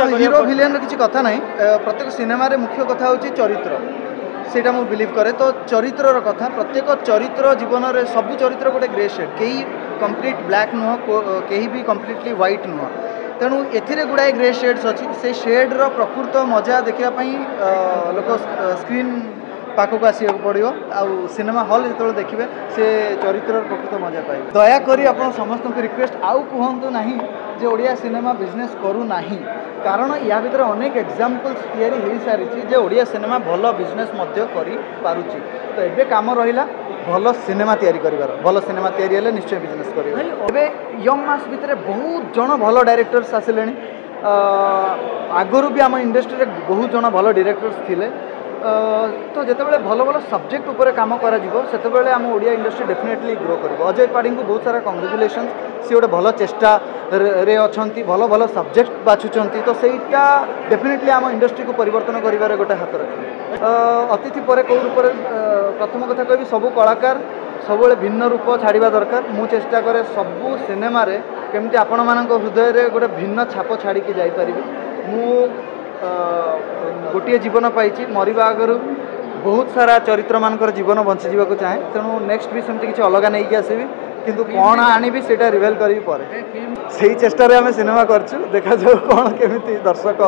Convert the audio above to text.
चर्चा hero villain किसी कथा ना प्रत्येक सिनेमा मुख्य कथा हूँ चरित्र सेटा मु बिलीव करे तो चरित्र कथा प्रत्येक चरित्र जीवन में सब चरित्र गोटे ग्रे शेड कई कंप्लीट ब्लैक नुह कहीं भी कंप्लीटली व्हाइट नुह तेणु ए गुड़ाए ग्रे शेड्स अच्छी से शेड्र प्रकृत मजा देखापी लोक स्क्रीन पाखक आसक पड़ो सिनेमा हल जो देखिए से चरित्र प्रकृत मजा पाए दयाकोरी आप समस्त रिक्वेस्ट आउ कहतु ना जे ओडिया सिनेमा बिजनेस करू नाही कारण या भीतर अनेक एग्जाम्पल्स तैयारी हो सारी जे ओडिया सिनेमा भल बिजनेस करी पारुची तो एबे काम रहिला भल सिनेमा तैयारी करिवार भल सिनेमा तैयारी हेले निश्चय बिजनेस करिवे एबे यंग मास भीतर बहुत जन भल डायरेक्टर्स आसिलेनी आगुरी भी आम इंडस्ट्री में बहुत जन भल डायरेक्टर्स थिले तो जितेबाला भल भल सब्जेक्ट उपर काम करते आम ओडिया इंडस्ट्री डेफिनेटली ग्रो कर अजय पाढ़ी को बहुत सारा कंग्रेचुलेसन सी गोटे भल चेष्टा रे अच्छी भल भल सब्जेक्ट बाछुंट तो सहीटा डेफिनेटली आम इंडस्ट्री को परिवर्तन कर गोटे हाथ रखे अतिथि पर कौ रूप प्रथम कथा कह सब कलाकार सब भिन्न रूप छाड़ा दरकार मु चेष्टा करे सबू सिनेमा केमती आपण मान हृदय में गोटे भिन्न छाप छाड़ी जापर मु गोटे जीवन पाई मरवा आगर बहुत सारा चरित्र मानकर जीवन बंची जावाक चाहे तेणु नेक्स्ट भी सेमती किसी अलग नहीं आसबि किंतु कौन आनी से रिवेल करी परे से चेष्टा आम सिनेमा कर देखा जाऊ कौन केमी दर्शक